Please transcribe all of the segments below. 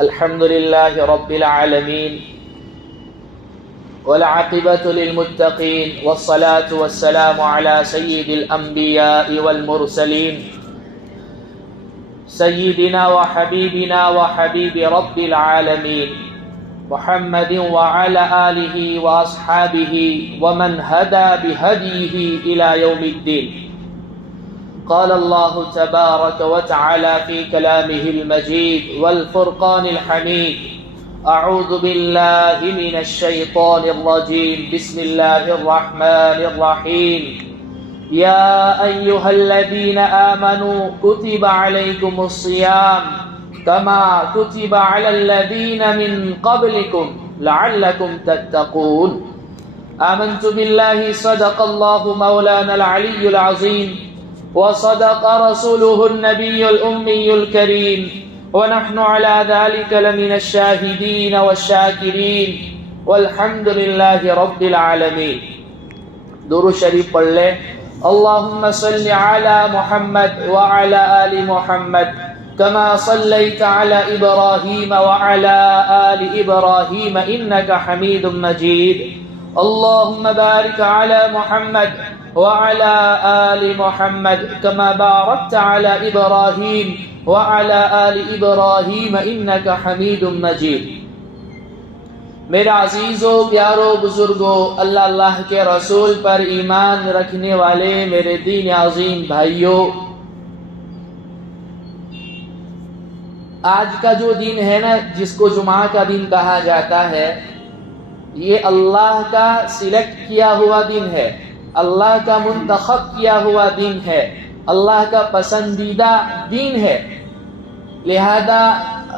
الحمد لله رب العالمين والعاقبة للمتقين والصلاة والسلام على سيد الأنبياء والمرسلين سيدنا وحبيبنا وحبيب رب العالمين محمد وعلى آله وأصحابه ومن هدى بهديه إلى يوم الدين. قال الله تبارك وتعالى في كلامه المجيد والفرقان الحميد: أعوذ بالله من الشيطان الرجيم. بسم الله الرحمن الرحيم. يا أيها الذين آمنوا كتب عليكم الصيام كما كتب على الذين من قبلكم لعلكم تتقون. آمنت بالله صدق الله مولانا العلي العظيم وصدق رسوله النبي الأمي الكريم ونحن على ذلك لمن الشاهدين والشاكرين والحمد لله رب العالمين. درود شریف پڑھ لیں. اللهم صل على محمد وعلى آل محمد كما صليت على إبراهيم وعلى آل إبراهيم إنك حميد مجيد. اللهم بارك على محمد وعلى آل محمد كما باركت على إبراهيم وعلى آل إبراهيم إنك حميد مجيد. میرے عزیزوں، پیاروں، بزرگوں، اللہ کے رسول پر ایمان رکھنے والے میرے دین عظیم بھائیوں، آج کا جو دن ہے نا، جس کو جمعہ کا دن کہا جاتا ہے، یہ اللہ کا سلیکٹ کیا ہوا دن ہے، اللہ کا منتخب کیا ہوا دن ہے، اللہ کا پسندیدہ دن ہے. لہذا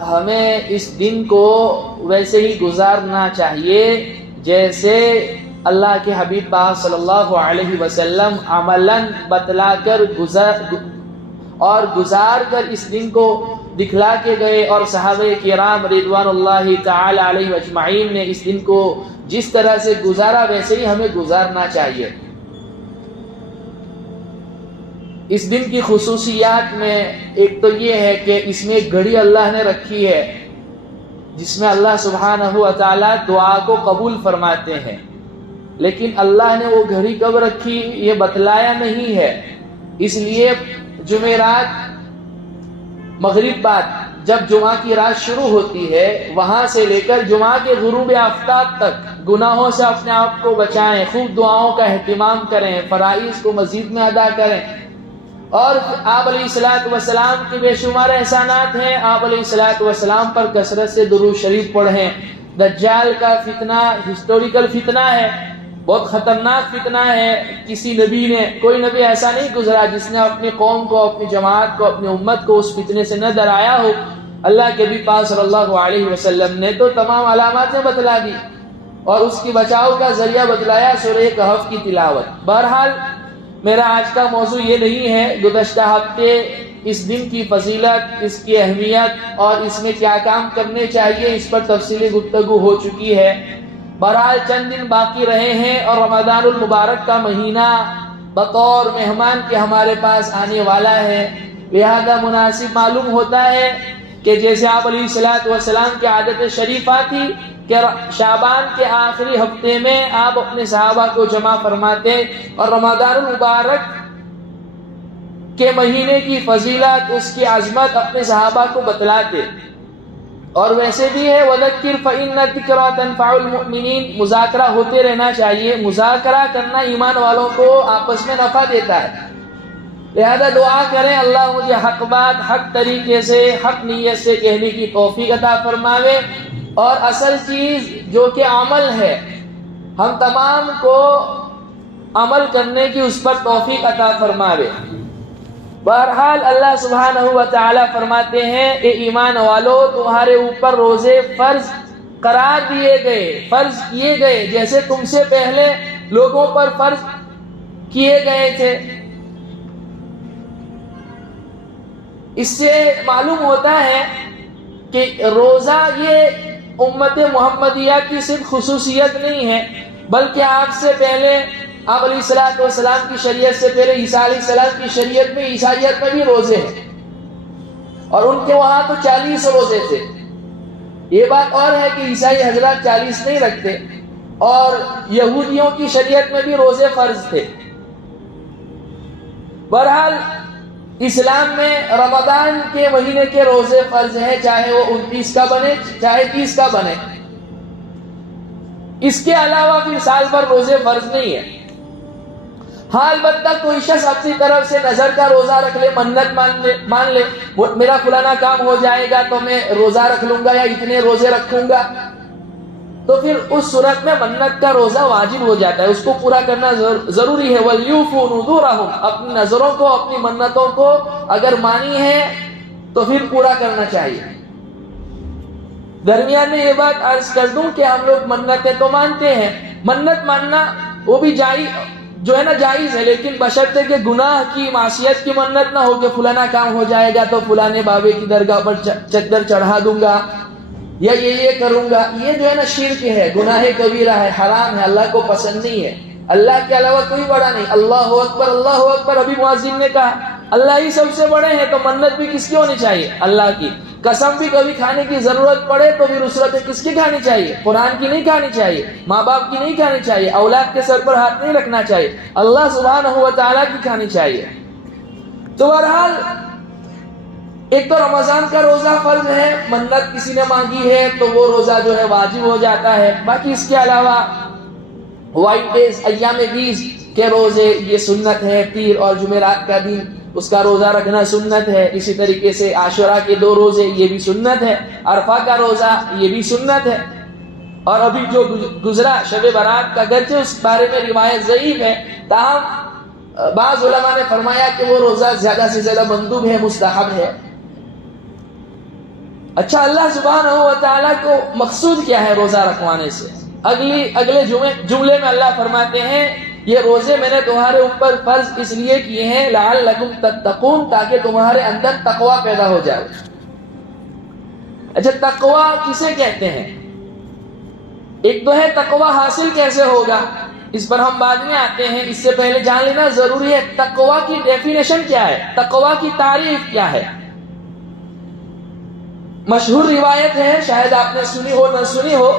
ہمیں اس دن کو ویسے ہی گزارنا چاہیے جیسے اللہ کے حبیب پاک صلی اللہ علیہ وسلم عملاً بتلا کر گزار کر اس دن کو دکھلا کے گئے، اور صحابہ کرام رضوان اللہ تعالی علیہ اجمعین نے اس دن کو جس طرح سے گزارا ویسے ہی ہمیں گزارنا چاہیے. اس دن کی خصوصیات میں ایک تو یہ ہے کہ اس میں ایک گھڑی اللہ نے رکھی ہے جس میں اللہ سبحانہ و تعالی دعا کو قبول فرماتے ہیں، لیکن اللہ نے وہ گھڑی کب رکھی یہ بتلایا نہیں ہے. اس لیے جمعرات مغرب بعد جب جمعہ کی رات شروع ہوتی ہے، وہاں سے لے کر جمعہ کے غروب آفتاب تک گناہوں سے اپنے آپ کو بچائیں، خوب دعاؤں کا اہتمام کریں، فرائض کو مزید میں ادا کریں. اور آپ علیہ السلام کے بے شمار احسانات ہیں. آپ علیہ السلام پر کثرت سے درود شریف پڑھیں. دجال کا فتنہ ہسٹوریکل فتنہ ہے، بہت خطرناک فتنہ ہے. کسی نبی نے، کوئی نبی ایسا نہیں گزرا جس نے اپنی قوم کو، اپنی جماعت کو، اپنی امت کو اس فتنے سے نہ ڈرایا ہو. اللہ کے نبی پاک صلی اللہ علیہ وسلم نے تو تمام علاماتیں بتلا دی اور اس کی بچاؤ کا ذریعہ بتلایا، سورہ کہف کی تلاوت. بہرحال میرا آج کا موضوع یہ نہیں ہے. گزشتہ ہفتے اس دن کی فضیلت، اس کی اہمیت اور اس میں کیا کام کرنے چاہیے اس پر تفصیلی گفتگو ہو چکی ہے. بہرحال چند دن باقی رہے ہیں اور رمضان المبارک کا مہینہ بطور مہمان کے ہمارے پاس آنے والا ہے. لہذا مناسب معلوم ہوتا ہے کہ جیسے آپ علیہ السلام کی عادت شریفہ تھی کہ شعبان کے آخری ہفتے میں آپ اپنے صحابہ کو جمع فرماتے اور رمضان المبارک کے مہینے کی فضیلت، اس کی عظمت اپنے صحابہ کو بتلاتے. اور ویسے بھی ہے وَذَكِّرْ فَإِنَّ الذِّكْرَىٰ تَنفَعُ الْمُؤْمِنِينَ، مذاکرہ ہوتے رہنا چاہیے. مذاکرہ کرنا ایمان والوں کو آپس میں نفع دیتا ہے. لہذا دعا کریں اللہ مجھے حق بات، حق طریقے سے، حق نیت سے کہنے کی توفیق عطا فرماوے. اور اصل چیز جو کہ عمل ہے، ہم تمام کو عمل کرنے کی اس پر توفیق عطا فرماوے. بہرحال اللہ سبحانہ و تعالی فرماتے ہیں اے ایمان والو، تمہارے اوپر روزے فرض قرار دیے گئے، فرض کیے گئے جیسے تم سے پہلے لوگوں پر فرض کیے گئے تھے. اس سے معلوم ہوتا ہے کہ روزہ یہ امت محمدیہ کی صرف خصوصیت نہیں ہے، بلکہ آپ سے پہلے آپ علیہ السلام کی شریعت سے پہلے عیسیٰ علیہ السلام کی شریعت میں، عیسائیت میں بھی روزے ہیں، اور ان کے وہاں تو 40 روزے تھے. یہ بات اور ہے کہ عیسائی حضرات 40 نہیں رکھتے، اور یہودیوں کی شریعت میں بھی روزے فرض تھے۔ بہرحال اسلام میں رمضان کے مہینے کے روزے فرض ہیں، چاہے وہ 29 کا بنے چاہے 30 کا بنے۔ اس کے علاوہ پھر سال بھر روزے فرض نہیں ہے۔ ہاں البتہ کوئی شخص اپنی طرف سے نظر کا روزہ رکھ لے، منت مان لے میرا فلانا کام ہو جائے گا تو میں روزہ رکھ لوں گا یا اتنے روزے رکھوں گا، تو پھر اس صورت میں منت کا روزہ واجب ہو جاتا ہے، اس کو پورا کرنا ضروری ہے۔ وَلْيُوفُوا نُذُورَهُمْ، اپنی نظروں کو، اپنی منتوں کو اگر مانی ہے تو پھر پورا کرنا چاہیے۔ درمیان میں یہ بات عرض کر دوں کہ ہم لوگ منتیں تو مانتے ہیں، منت ماننا وہ بھی جائز ہے، لیکن بشرطے کہ گناہ کی معصیت کی منت نہ ہو کہ فلانا کام ہو جائے گا تو فلانے بابے کی درگاہ پر چادر چڑھا دوں گا یا یہ کروں گا۔ یہ جو ہے نا شرک ہے، گناہ کبیرہ ہے، حرام ہے، اللہ کو پسند نہیں ہے۔ اللہ کے علاوہ کوئی بڑا نہیں۔ اللہ اکبر اللہ اکبر، ابھی مؤذن نے کہا اللہ ہی سب سے بڑے ہیں، تو منت بھی کس کی ہونی چاہیے؟ اللہ کی۔ قسم بھی کبھی کھانے کی ضرورت پڑے تو بھی نصرتیں کس کی کھانی چاہیے؟ قرآن کی نہیں کھانی چاہیے، ماں باپ کی نہیں کھانی چاہیے، اولاد کے سر پر ہاتھ نہیں رکھنا چاہیے، اللہ سبحانہ و تعالیٰ کی کھانی چاہیے۔ تو بہرحال ایک تو رمضان کا روزہ فرض ہے، منت کسی نے مانگی ہے تو وہ روزہ جو ہے واجب ہو جاتا ہے۔ باقی اس کے علاوہ وائٹ ڈیز، ایام بیس کے روزے یہ سنت ہے، پیر اور جمعرات کا دن اس کا روزہ رکھنا سنت ہے۔ اسی طریقے سے عاشورہ کے 2 روزے یہ بھی سنت ہے، عرفہ کا روزہ یہ بھی سنت ہے۔ اور ابھی جو گزرا شب برات کا، گرچہ اس بارے میں روایت ضعیف ہے، تاہم بعض علماء نے فرمایا کہ وہ روزہ زیادہ سے زیادہ مندوب ہے، مستحب ہے۔ اچھا، اللہ سبحانہ و تعالیٰ کو مقصود کیا ہے روزہ رکھوانے سے؟ اگلے جملے میں اللہ فرماتے ہیں یہ روزے میں نے تمہارے اوپر فرض اس لیے کیے ہیں لعلکم تتقون، تاکہ تمہارے اندر تقوی پیدا ہو جائے۔ اچھا، تقوی کسے کہتے ہیں؟ ایک تو ہے تقوی حاصل کیسے ہوگا، اس پر ہم بعد میں آتے ہیں، اس سے پہلے جان لینا ضروری ہے تقوی کی ڈیفینیشن کیا ہے، تقوی کی تعریف کیا ہے۔ مشہور روایت ہے، شاید آپ نے سنی ہو نہ سنی ہو،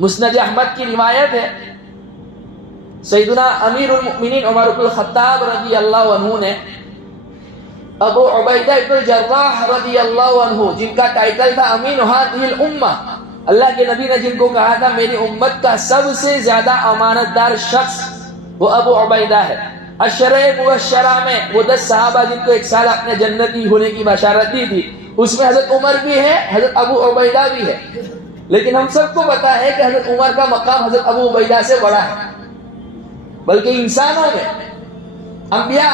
مسند احمد کی روایت ہے، سیدنا امیر المؤمنین عمر بن الخطاب رضی اللہ عنہ نے ابو عبیدہ ابن الجراح رضی اللہ عنہ، جن کا ٹائٹل تھا امین هذه الامہ، اللہ کے نبی نے جن کو کہا تھا میری امت کا سب سے زیادہ امانت دار شخص وہ ابو عبیدہ ہے۔ عشرہ مبشرہ میں وہ 10 صحابہ جن کو 1 سال اپنے جنتی ہونے کی بشارت دی تھی، اس میں حضرت عمر بھی ہے، حضرت ابو عبیدہ بھی ہے، لیکن ہم سب کو پتا ہے کہ حضرت عمر کا مقام حضرت ابو عبیدہ سے بڑا ہے۔ بلکہ انسانوں میں انبیاء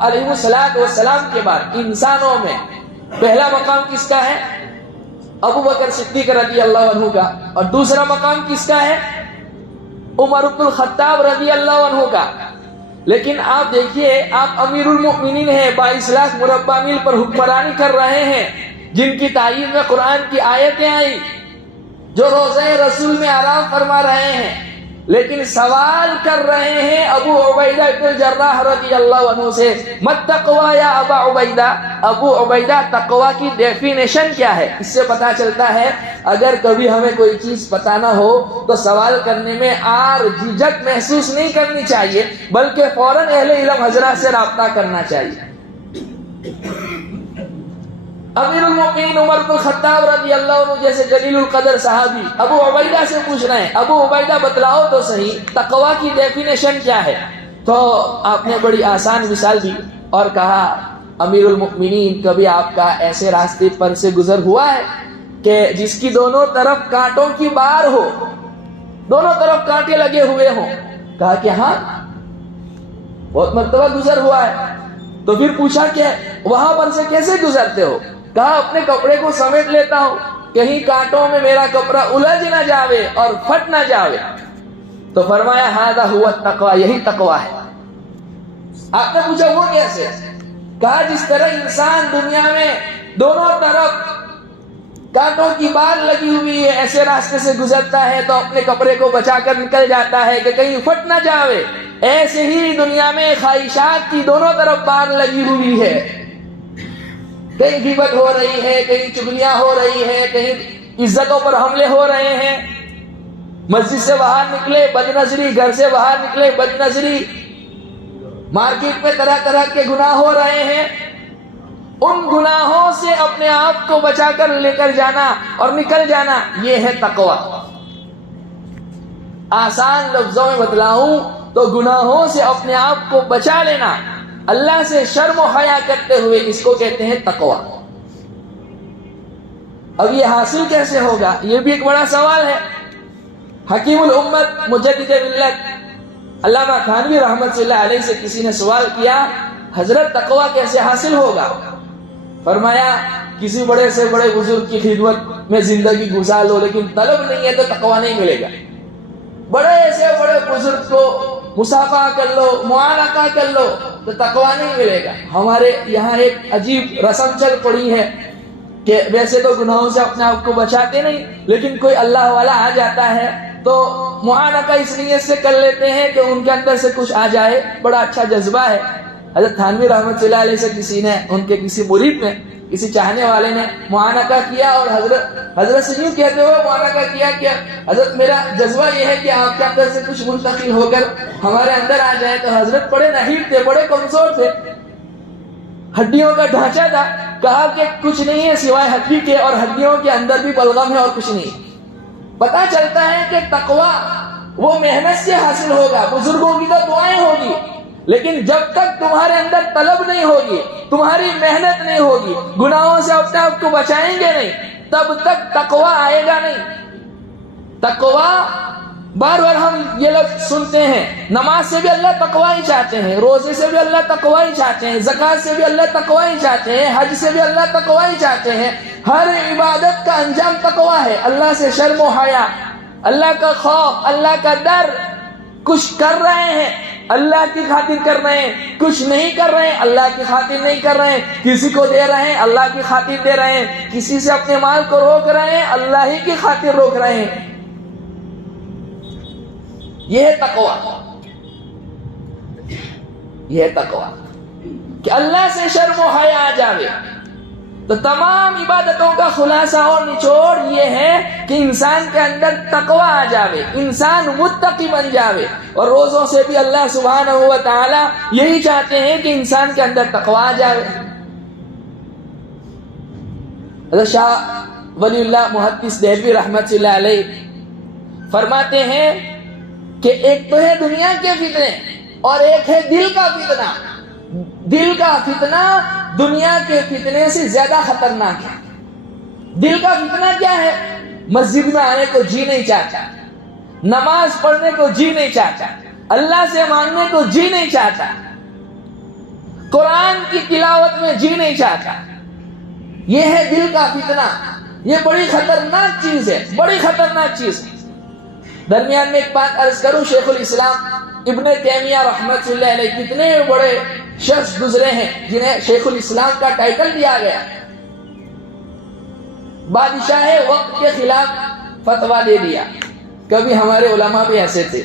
علیہ السلام کے بعد انسانوں میں پہلا مقام کس کا ہے؟ ابو بکر صدیق رضی اللہ عنہ کا، اور دوسرا مقام کس کا ہے؟ عمر بن الخطاب رضی اللہ عنہ کا۔ لیکن آپ دیکھیے، آپ امیر المؤمنین ہیں، 22 لاکھ مربع میل پر حکمرانی کر رہے ہیں، جن کی تائید میں قرآن کی آیتیں آئی، جو روضہ رسول میں آرام فرما رہے ہیں، لیکن سوال کر رہے ہیں ابو عبیدہ ابن الجراح رضی اللہ عنہ سے، مت تقوی یا ابا عبیدہ، ابو عبیدہ تقوی کی ڈیفینیشن کیا ہے؟ اس سے پتا چلتا ہے اگر کبھی ہمیں کوئی چیز پتا نہ ہو تو سوال کرنے میں آر جھجک محسوس نہیں کرنی چاہیے، بلکہ فوراً اہل علم حضرات سے رابطہ کرنا چاہیے۔ امیر المؤمنین عمر بن الخطاب رضی اللہ عنہ جیسے جلیل القدر صحابی ابو عبیدہ سے پوچھ رہے ہیں، ابو عبیدہ بتلاؤ تو صحیح تقوی کی ڈیفینیشن کیا ہے؟ تو آپ نے بڑی آسان مثال دی اور کہا امیر المؤمنین، کبھی آپ کا ایسے راستے پر سے گزر ہوا ہے کہ جس کی دونوں طرف کانٹوں کی بار ہو، دونوں طرف کانٹے لگے ہوئے ہوں؟ کہا کہ ہاں، بہت مرتبہ گزر ہوا ہے۔ تو پھر پوچھا کہ وہاں پر سے کیسے گزرتے ہو؟ کہا اپنے کپڑے کو سمیٹ لیتا ہوں، کہیں کانٹوں میں میرا کپڑا الجھ نہ جاوے اور پھٹ نہ جاوے۔ تو فرمایا ھذا ھو التقوی، یہی تقوی ہے۔ آپ نے پوچھا وہ کیسے؟ کہا جس طرح انسان دنیا میں دونوں طرف کانٹوں کی بار لگی ہوئی ہے، ایسے راستے سے گزرتا ہے تو اپنے کپڑے کو بچا کر نکل جاتا ہے کہ کہیں پھٹ نہ جاوے، ایسے ہی دنیا میں خواہشات کی دونوں طرف بار لگی ہوئی ہے۔ کہیں غیبت ہو رہی ہے، کہیں چغلیاں ہو رہی ہے، کہیں عزتوں پر حملے ہو رہے ہیں، مسجد سے باہر نکلے بد نظری، گھر سے باہر نکلے بد نظری، مارکیٹ میں طرح طرح کے گناہ ہو رہے ہیں، ان گناہوں سے اپنے آپ کو بچا کر لے کر جانا اور نکل جانا، یہ ہے تقوی۔ آسان لفظوں میں بتلاؤں تو گناہوں سے اپنے آپ کو بچا لینا، اللہ سے شرم و حیا کرتے ہوئے، اس کو کہتے ہیں تقوی۔ اب یہ حاصل کیسے ہوگا، یہ بھی ایک بڑا سوال ہے۔ حکیم الامت مجدد ملت علامہ تھانوی رحمت اللہ علیہ سے کسی نے سوال کیا، حضرت تقوی کیسے حاصل ہوگا؟ فرمایا کسی بڑے سے بڑے بزرگ کی خدمت میں زندگی گزار لو، لیکن طلب نہیں ہے تو تقوی نہیں ملے گا۔ بڑے سے بڑے بزرگ کو مصافحہ کر لو، معانقہ کر لو تو تقوی نہیں ملے گا۔ ہمارے یہاں ایک عجیب رسم چل پڑی ہے کہ ویسے تو گناہوں سے اپنے آپ کو بچاتے نہیں، لیکن کوئی اللہ والا آ جاتا ہے تو معانقہ اس نیت سے کر لیتے ہیں کہ ان کے اندر سے کچھ آ جائے، بڑا اچھا جذبہ ہے۔ حضرت تھانوی رحمت اللہ علیہ سے کسی نے، ان کے کسی مرید نے، کسی چاہنے والے نے معانقہ کیا اور حضرت سے یوں کہتے ہوئے معانقہ کیا کہ حضرت میرا جذبہ یہ ہے کہ آپ کے اندر سے کچھ منتقل ہو کر ہمارے اندر آ جائے۔ تو حضرت بڑے نحیف تھے، بڑے کمزور تھے، ہڈیوں کا ڈھانچہ تھا، کہا کہ کچھ نہیں ہے سوائے ہڈی کے، اور ہڈیوں کے اندر بھی بلغم ہے اور کچھ نہیں۔ پتا چلتا ہے کہ تقوی وہ محنت سے حاصل ہوگا، بزرگوں کی تو دعائیں ہوگی، لیکن جب تک تمہارے اندر طلب نہیں ہوگی، تمہاری محنت نہیں ہوگی، گناہوں سے اپنے آپ کو بچائیں گے نہیں، تب تک تقوی آئے گا نہیں۔ تقوی بار بار ہم یہ لفظ سنتے ہیں، نماز سے بھی اللہ تقوی ہی چاہتے ہیں، روزے سے بھی اللہ تقوی ہی چاہتے ہیں، زکوٰۃ سے بھی اللہ تقوی ہی چاہتے ہیں، حج سے بھی اللہ تقوی ہی چاہتے ہیں۔ ہر عبادت کا انجام تقوی ہے، اللہ سے شرم و حیا، اللہ کا خوف، اللہ کا ڈر۔ کچھ کر رہے ہیں اللہ کی خاطر کر رہے ہیں، کچھ نہیں کر رہے ہیں اللہ کی خاطر نہیں کر رہے ہیں، کسی کو دے رہے ہیں اللہ کی خاطر دے رہے ہیں، کسی سے اپنے مال کو روک رہے ہیں اللہ ہی کی خاطر روک رہے ہیں۔ یہ ہے تقوی، یہ ہے تقوی کہ اللہ سے شرم و حیا آ جاوے۔ تو تمام عبادتوں کا خلاصہ اور نچوڑ یہ ہے کہ انسان کے اندر تقوی آ جاوے، انسان متقی بن جاوے۔ اور روزوں سے بھی اللہ سبحانہ و تعالی یہی چاہتے ہیں کہ انسان کے اندر تقوی آ جاوے۔ حضرت شاہ ولی اللہ محدث دہلوی رحمت اللہ علیہ فرماتے ہیں کہ ایک تو ہے دنیا کے فتنے اور ایک ہے دل کا فتنہ۔ دل کا فتنہ دنیا کے فتنے سے زیادہ خطرناک ہے۔ دل کا فتنہ کیا ہے؟ مسجد میں آنے کو جی نہیں چاہتا، نماز پڑھنے کو جی نہیں چاہتا، اللہ سے مانگنے کو جی نہیں چاہتا، قرآن کی تلاوت میں جی نہیں چاہتا۔ یہ ہے دل کا فتنہ، یہ بڑی خطرناک چیز ہے، بڑی خطرناک چیز ہے۔ درمیان میں ایک بات عرض کروں، شیخ الاسلام ابن تیمیہ رحمت اللہ علیہ کتنے بڑے شخص گزرے ہیں جنہیں شیخ الاسلام کا ٹائٹل دیا گیا۔ بادشاہ وقت کے خلاف فتویٰ دے دیا۔ کبھی ہمارے علماء بھی ایسے تھے،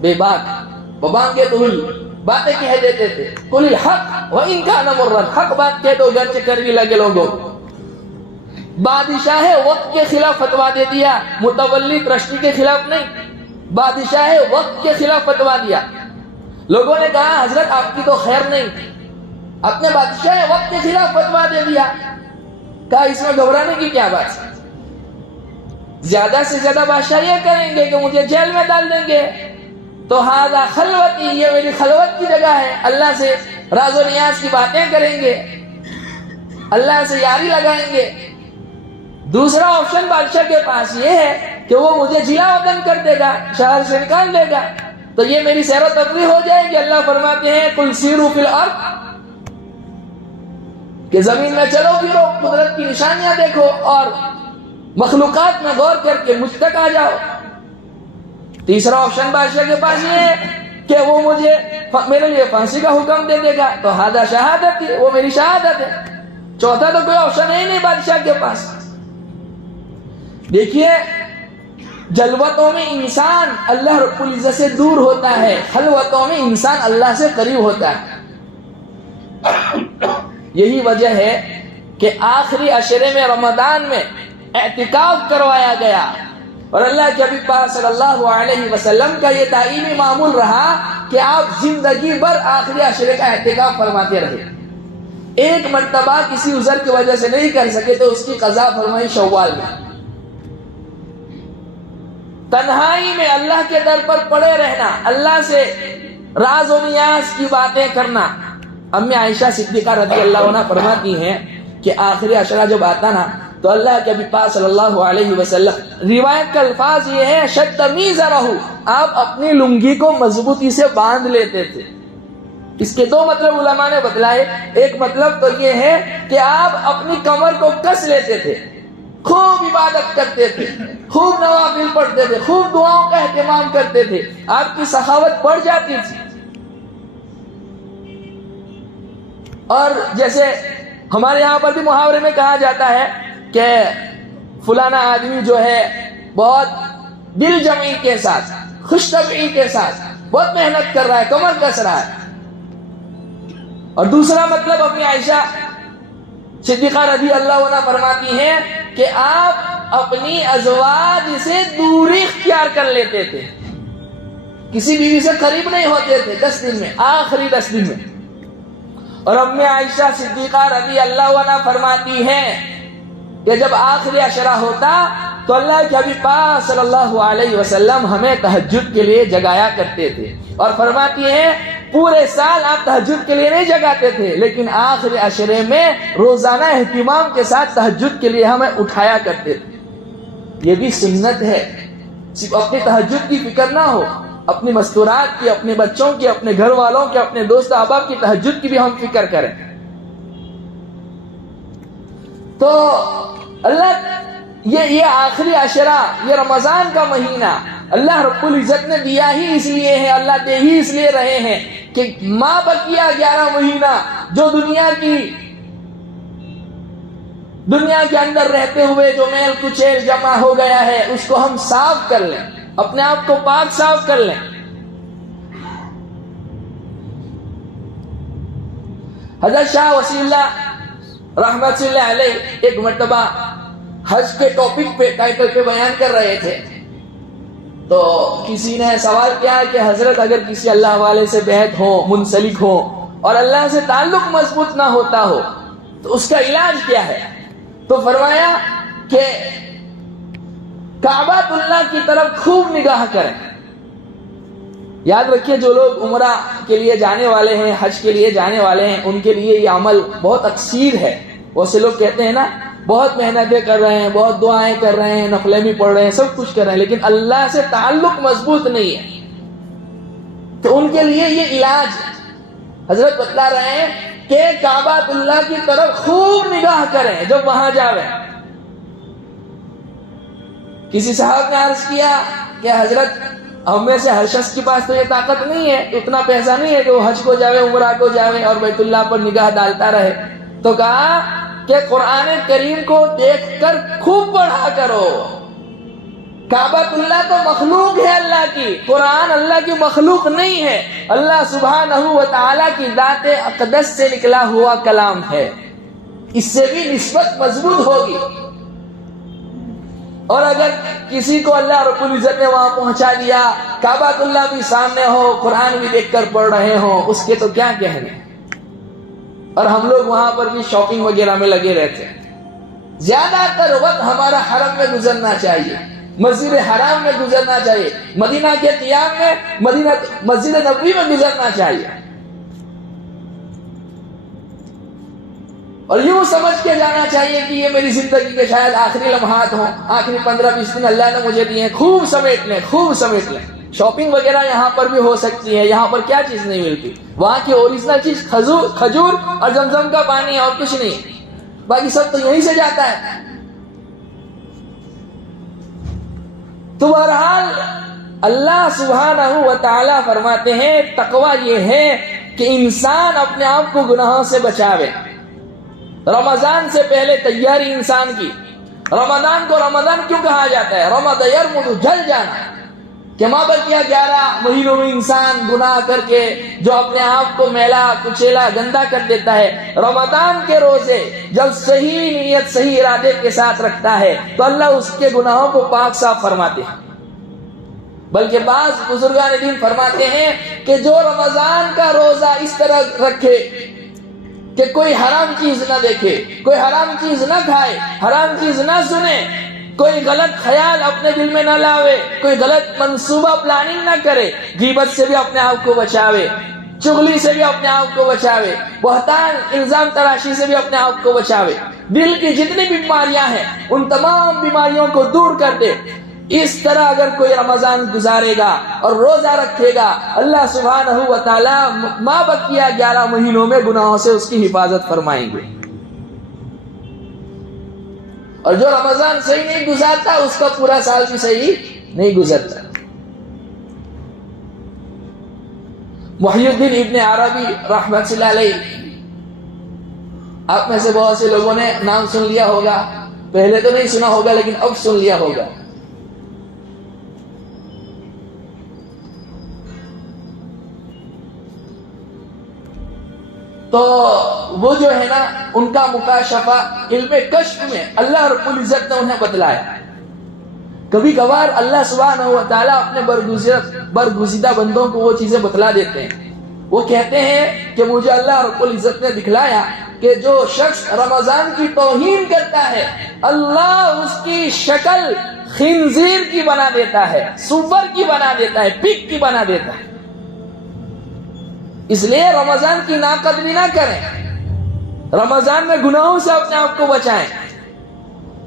بے بات ببان کے دل باتیں کہہ دیتے تھے، قل الحق وإن كان مرا، حق بات کہہ دو گرچہ کڑوی لگے لوگوں۔ بادشاہ وقت کے خلاف فتویٰ دے دیا، متولی ٹرسٹی کے خلاف نہیں، بادشاہ وقت کے خلاف فتویٰ دیا۔ لوگوں نے کہا حضرت آپ کی تو خیر نہیں، اپنے بادشاہ وقت کے خلاف فتویٰ دے دیا۔ کہا اس میں گھبرانے کی کیا بات ہے، زیادہ سے زیادہ بادشاہ یہ کریں گے کہ مجھے جیل میں ڈال دیں گے، تو ھذا خلوتی، یہ میری خلوت کی جگہ ہے، اللہ سے راز و نیاز کی باتیں کریں گے، اللہ سے یاری لگائیں گے۔ دوسرا آپشن بادشاہ کے پاس یہ ہے کہ وہ مجھے جلا وطن کر دے گا، شہر سے نکال دے گا، تو یہ میری سیر و تفریح ہو جائے گی۔ اللہ فرماتے ہیں قل سیروا فی الارض، کہ زمین میں چلو پھرو، قدرت کی نشانیاں دیکھو اور مخلوقات میں غور کر کے مجھ تک آ جاؤ۔ تیسرا آپشن بادشاہ کے پاس یہ ہے کہ وہ مجھے میرے لیے پھانسی کا حکم دے دے گا، تو ھذا شہادت، وہ میری شہادت ہے۔ چوتھا تو کوئی آپشن ہے ہی نہیں بادشاہ کے پاس۔ دیکھیے جلوتوں میں انسان اللہ رب العزت سے دور ہوتا ہے، خلوتوں میں انسان اللہ سے قریب ہوتا ہے۔ یہی وجہ ہے کہ آخری عشرے میں رمضان میں اعتکاف کروایا گیا، اور اللہ کے حبیب پاک صلی اللہ علیہ وسلم کا یہ دائمی معمول رہا کہ آپ زندگی بھر آخری عشرے کا اعتکاف فرماتے رہے۔ ایک مرتبہ کسی عذر کی وجہ سے نہیں کر سکے تو اس کی قضا فرمائی شوال میں۔ تنہائی میں اللہ کے در پر پڑے رہنا، اللہ سے راز و نیاز کی باتیں کرنا۔ امی عائشہ صدیقہ رضی اللہ عنہ فرماتی ہیں کہ آخری عشرہ جب آتا نا تو اللہ کے حبیب پاک صلی اللہ علیہ وسلم، روایت کا الفاظ یہ ہے شد میزرہ، آپ اپنی لنگی کو مضبوطی سے باندھ لیتے تھے۔ اس کے دو مطلب علماء نے بتلائے۔ ایک مطلب تو یہ ہے کہ آپ اپنی کمر کو کس لیتے تھے، خوب عبادت کرتے تھے، خوب نوافل پڑھتے تھے، خوب دعاؤں کا اہتمام کرتے تھے، آپ کی سخاوت بڑھ جاتی تھی۔ اور جیسے ہمارے یہاں پر بھی محاورے میں کہا جاتا ہے کہ فلانا آدمی جو ہے بہت دل جمعی کے ساتھ، خوش طبعی کے ساتھ بہت محنت کر رہا ہے، کمر کس رہا ہے۔ اور دوسرا مطلب اپنی عائشہ صدیقہ رضی اللہ عنہ فرماتی ہیں کہ آپ اپنی ازواج سے دوری اختیار کر لیتے تھے، کسی بیوی سے قریب نہیں ہوتے تھے 10 دن میں، آخری 10 دن میں۔ اور امی عائشہ صدیقہ رضی اللہ عنہ فرماتی ہیں کہ جب آخری عشرہ ہوتا تو اللہ کے حبیب پاک صلی اللہ علیہ وسلم ہمیں تہجد کے لیے جگایا کرتے تھے، اور فرماتی ہیں پورے سال آپ تہجد کے لیے نہیں جگاتے تھے، لیکن آخری عشرے میں روزانہ اہتمام کے ساتھ تہجد کے لیے ہمیں اٹھایا کرتے تھے۔ یہ بھی سنت ہے، صرف اپنی تہجد کی فکر نہ ہو، اپنی مستورات کی، اپنے بچوں کی، اپنے گھر والوں کی، اپنے دوست احباب کی تہجد کی بھی ہم فکر کریں۔ تو اللہ یہ آخری عشرہ، یہ رمضان کا مہینہ اللہ رب العزت نے دیا ہی اس لیے ہے، اللہ دے ہی اس لیے رہے ہیں کہ ماں بقیہ 11 مہینہ جو دنیا کے اندر رہتے ہوئے جو میل کچیل جمع ہو گیا ہے اس کو ہم صاف کر لیں، اپنے آپ کو پاک صاف کر لیں۔ حضرت شاہ وسیع اللہ رحمت اللہ علیہ ایک مرتبہ حج کے ٹاپک پہ، ٹائٹل پہ بیان کر رہے تھے، تو کسی نے سوال کیا کہ حضرت اگر کسی اللہ والے سے بیعت ہو، منسلک ہو، اور اللہ سے تعلق مضبوط نہ ہوتا ہو تو اس کا علاج کیا ہے؟ تو فرمایا کہ کعبۃ اللہ کی طرف خوب نگاہ کریں۔ یاد رکھیے جو لوگ عمرہ کے لیے جانے والے ہیں، حج کے لیے جانے والے ہیں، ان کے لیے یہ عمل بہت اکثیر ہے۔ بہت سے لوگ کہتے ہیں نا بہت محنتیں کر رہے ہیں، بہت دعائیں کر رہے ہیں، نفلیں بھی پڑھ رہے ہیں، سب کچھ کر رہے ہیں، لیکن اللہ سے تعلق مضبوط نہیں ہے، تو ان کے لیے یہ علاج حضرت بتلا رہے ہیں کہ کعبۃ اللہ کی طرف خوب نگاہ کریں جب وہاں جاویں۔ کسی صاحب نے عرض کیا کہ حضرت ہم میں سے ہر شخص کے پاس تو یہ طاقت نہیں ہے، اتنا پیسہ نہیں ہے کہ وہ حج کو جاوے، عمرہ کو جاوے اور بیت اللہ پر نگاہ ڈالتا رہے۔ تو کہا کہ قرآن کریم کو دیکھ کر خوب پڑھا کرو۔ کعبۃ اللہ تو مخلوق ہے اللہ کی، قرآن اللہ کی مخلوق نہیں ہے، اللہ سبحانہ و تعالی کی ذات اقدس سے نکلا ہوا کلام ہے، اس سے بھی نسبت مضبوط ہوگی۔ اور اگر کسی کو اللہ رب العزت نے وہاں پہنچا دیا، کعبۃ اللہ بھی سامنے ہو، قرآن بھی دیکھ کر پڑھ رہے ہوں، اس کے تو کیا کہنے۔ اور ہم لوگ وہاں پر بھی شاپنگ وغیرہ میں لگے رہتے ہیں۔ زیادہ تر وقت ہمارا حرم میں گزرنا چاہیے، مسجد حرام میں گزرنا چاہیے، مدینہ کے قیام میں، مسجد نبوی میں گزرنا چاہیے، اور یوں سمجھ کے جانا چاہیے کہ یہ میری زندگی کے شاید آخری لمحات ہوں، آخری 15-20 دن اللہ نے مجھے دیے، خوب سمیٹ لیں، خوب سمیٹ لیں۔ شاپنگ وغیرہ یہاں پر بھی ہو سکتی ہے، یہاں پر کیا چیز نہیں ملتی؟ وہاں کی اوریجنل چیز کھجور اور زمزم کا پانی ہے اور کچھ نہیں، باقی سب تو یہیں سے جاتا ہے۔ تو بہرحال اللہ سبحانہ و تعالی فرماتے ہیں تقوی یہ ہے کہ انسان اپنے آپ کو گناہوں سے بچاوے۔ رمضان سے پہلے تیاری انسان کی۔ رمضان کو رمضان کیوں کہا جاتا ہے؟ رمضان یرمض، جل جانا، کہ ماں بقیہ 11 مہینوں میں انسان گناہ کر کے جو اپنے آپ کو میلا کچیلا گندا کر دیتا ہے، رمضان کے روزے جب صحیح نیت صحیح ارادے کے ساتھ رکھتا ہے تو اللہ اس کے گناہوں کو پاک صاف فرماتے ہیں۔ بلکہ بعض بزرگان دین فرماتے ہیں کہ جو رمضان کا روزہ اس طرح رکھے کہ کوئی حرام چیز نہ دیکھے، کوئی حرام چیز نہ کھائے، حرام چیز نہ سنے، کوئی غلط خیال اپنے دل میں نہ لاوے، کوئی غلط منصوبہ پلاننگ نہ کرے، غیبت سے بھی اپنے آپ کو بچاوے، چغلی سے بھی اپنے آپ کو بچاوے، بہتان الزام تراشی سے بھی اپنے آپ کو بچاوے، دل کی جتنی بیماریاں ہیں ان تمام بیماریوں کو دور کر دے، اس طرح اگر کوئی رمضان گزارے گا اور روزہ رکھے گا، اللہ سبحانہ و تعالی ما بقیہ 11 مہینوں میں گناہوں سے اس کی حفاظت فرمائیں گے۔ اور جو رمضان صحیح نہیں گزارتا اس کا پورا سال بھی صحیح نہیں گزرتا۔ محی الدین ابن عربی رحمۃ اللہ علیہ، آپ میں سے بہت سے لوگوں نے نام سن لیا ہوگا، پہلے تو نہیں سنا ہوگا لیکن اب سن لیا ہوگا۔ تو وہ جو ہے نا ان کا مکاشفہ علم کشف میں اللہ رب العزت نے انہیں بتلایا۔ کبھی کبھار اللہ سبحانہ و تعالیٰ اپنے برگزیدہ بندوں کو وہ چیزیں بتلا دیتے ہیں۔ وہ کہتے ہیں کہ مجھے اللہ رب العزت نے دکھلایا کہ جو شخص رمضان کی توہین کرتا ہے اللہ اس کی شکل خنزیر کی بنا دیتا ہے، سور کی بنا دیتا ہے، پگ کی بنا دیتا ہے۔ اس لیے رمضان کی ناقدری نہ کریں، رمضان میں گناہوں سے اپنے آپ کو بچائیں۔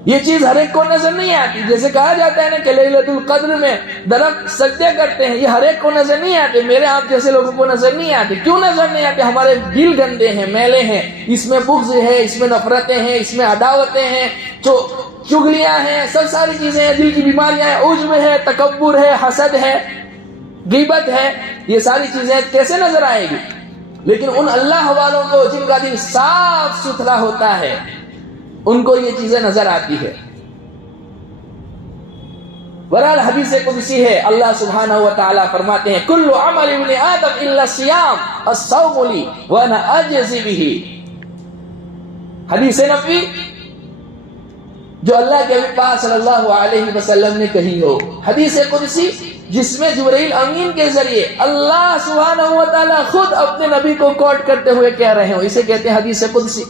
یہ چیز ہر ایک کو نظر نہیں آتی، جیسے کہا جاتا ہے نا کہ لیلۃ القدر میں درخت سجدے کرتے ہیں، یہ ہر ایک کو نظر نہیں آتے، میرے آپ جیسے لوگوں کو نظر نہیں آتے۔ کیوں نظر نہیں آتے؟ ہمارے دل گندے ہیں، میلے ہیں، اس میں بغض ہے، اس میں نفرتیں ہیں، اس میں عداوتیں ہیں، چغلیاں ہیں، سب ساری چیزیں ہیں، دل کی بیماریاں ہیں، عجب ہے، تکبر ہے، حسد ہے، غیبت ہے، یہ ساری چیزیں کیسے نظر آئے گی؟ لیکن ان اللہ والوں کو جن کا دل صاف ستھرا ہوتا ہے ان کو یہ چیزیں نظر آتی ہے۔ بہرحال حدیث قدسی ہے، اللہ سبحانہ و تعالیٰ فرماتے ہیں کل عمل ابن آدم الا الصیام الصوم لی وانا اجزی بہ۔ حدیث نبوی جو اللہ کے پاس صلی اللہ علیہ وسلم نے کہی ہو، حدیث قدسی جس میں جبرائیل امین کے ذریعے اللہ سبحانہ و تعالیٰ خود اپنے نبی کو کوٹ کرتے ہوئے کہہ رہے ہوں، اسے کہتے ہیں حدیث قدسی۔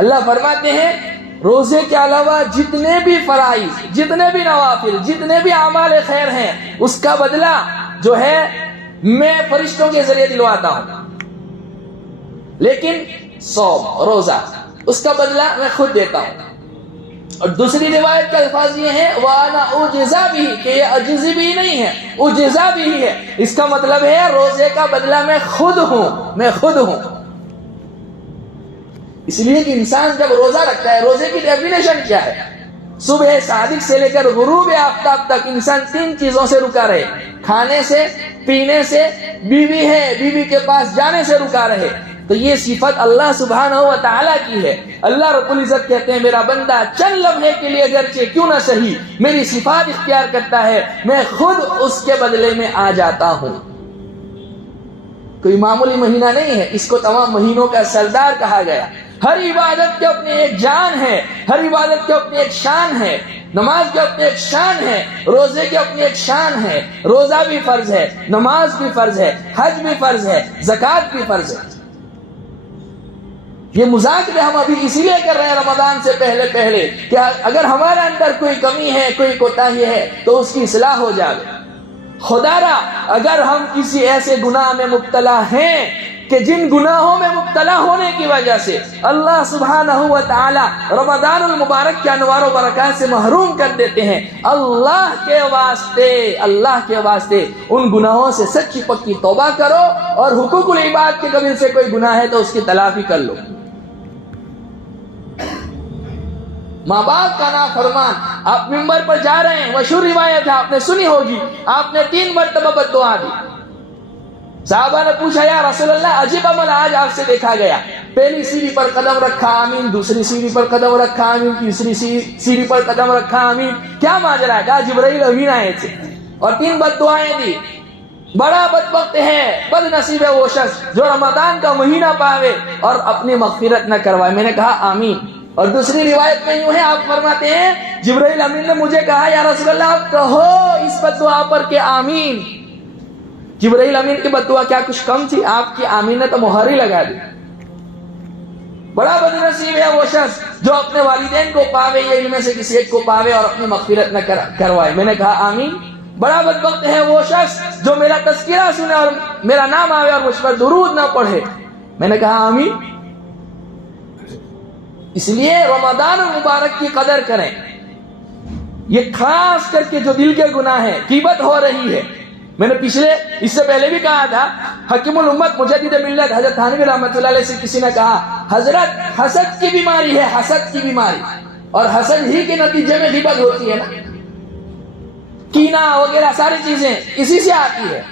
اللہ فرماتے ہیں روزے کے علاوہ جتنے بھی فرائض، جتنے بھی نوافل، جتنے بھی اعمال خیر ہیں اس کا بدلہ جو ہے میں فرشتوں کے ذریعے دلواتا ہوں، لیکن صوم روزہ اس کا بدلہ میں خود دیتا ہوں۔ اور دوسری روایت کے الفاظ یہ ہیں وَأَنَا أُجْزَى بِهِ، کہ یہ عجزی بھی نہیں ہے، اجزا بھی ہے، اس کا مطلب ہے روزے کا بدلہ میں خود ہوں، میں خود ہوں۔ اس لیے کہ انسان جب روزہ رکھتا ہے، روزے کی ڈیفینیشن کیا ہے؟ صبح صادق سے لے کر غروب آفتاب تک انسان 3 چیزوں سے رکا رہے، کھانے سے، پینے سے، بیوی ہے بیوی کے پاس جانے سے رکا رہے۔ تو یہ صفت اللہ سبحانہ و تعالیٰ کی ہے۔ اللہ رب العزت کہتے ہیں میرا بندہ چند لمحے کے لیے اگرچہ کیوں نہ صحیح میری صفات اختیار کرتا ہے، میں خود اس کے بدلے میں آ جاتا ہوں۔ کوئی معمولی مہینہ نہیں ہے، اس کو تمام مہینوں کا سردار کہا گیا۔ ہر عبادت کے اپنی ایک جان ہے، ہر عبادت کے اپنی ایک شان ہے، نماز کے اپنی ایک شان ہے، روزے کی اپنی ایک شان ہے۔ روزہ بھی فرض ہے، نماز بھی فرض ہے، حج بھی فرض ہے، زکوٰۃ بھی فرض ہے۔ یہ مذاکرے ہم ابھی اسی لیے کر رہے ہیں رمضان سے پہلے کہ اگر ہمارے اندر کوئی کمی ہے، کوئی کوتاہی ہے تو اس کی اصلاح ہو جائے۔ خدا را اگر ہم کسی ایسے گناہ میں مبتلا ہیں کہ جن گناہوں میں مبتلا ہونے کی وجہ سے اللہ سبحانہ و تعالی رمضان المبارک کے انوار و برکات سے محروم کر دیتے ہیں، اللہ کے واسطے ان گناہوں سے سچی پکی توبہ کرو، اور حقوق العباد کے قبیل سے کوئی گناہ ہے تو اس کی تلافی کر لو۔ ماں باپ کا نافرمان، آپ ممبر پر جا رہے ہیں، مشہور روایت ہے آپ نے سنی ہوگی، آپ نے 3 مرتبہ بد دعا دی۔ صحابہ نے پوچھا یا رسول اللہ عجیب عمل آج آپ سے دیکھا گیا، پہلی سیڑھی پر قدم رکھا آمین، دوسری سیڑھی پر قدم رکھا آمین، تیسری سیڑھی پر قدم رکھا آمین، کیا ماجرا ہے؟ کہا جبرائیل امین آئے تھے۔ اور 3 بد دعائیں دی. بڑا بدبخت ہے, بد نصیب ہے وہ شخص جو رمضان کا مہینہ پاوے اور اپنی مغفرت نہ کروائے. میں نے کہا آمین. اور دوسری روایت میں یوں ہے, آپ فرماتے ہیں جبرائیل امین نے مجھے کہا یا رسول اللہ آپ کہو اس بد دعا پر کہ آمین. جبرائیل امین کی بد دعا کیا کچھ کم تھی؟ آپ کی آمین نے تو مہر ہی لگا دی. بڑا بد نصیب ہے وہ شخص جو اپنے والدین کو پاوے یا ان میں سے کسی ایک کو پاوے اور اپنی مغفرت نہ کروائے. میں نے کہا آمین. بڑا بدبخت ہے وہ شخص جو میرا تذکرہ سنے اور میرا نام آوے اور مجھ پر درود نہ پڑھے. میں نے کہا آمین. اس لیے رمضان المبارک کی قدر کریں. یہ خاص کر کے جو دل کے گناہ ہیں, غیبت ہو رہی ہے. میں نے اس سے پہلے بھی کہا تھا, حکیم الامت مجدد ملت حضرت تھانوی رحمۃ اللہ علیہ سے کسی نے کہا حضرت حسد کی بیماری ہے, حسد کی بیماری, اور حسد ہی کے نتیجے میں غیبت ہوتی ہے نا, کینہ وغیرہ ساری چیزیں اسی سے آتی ہے.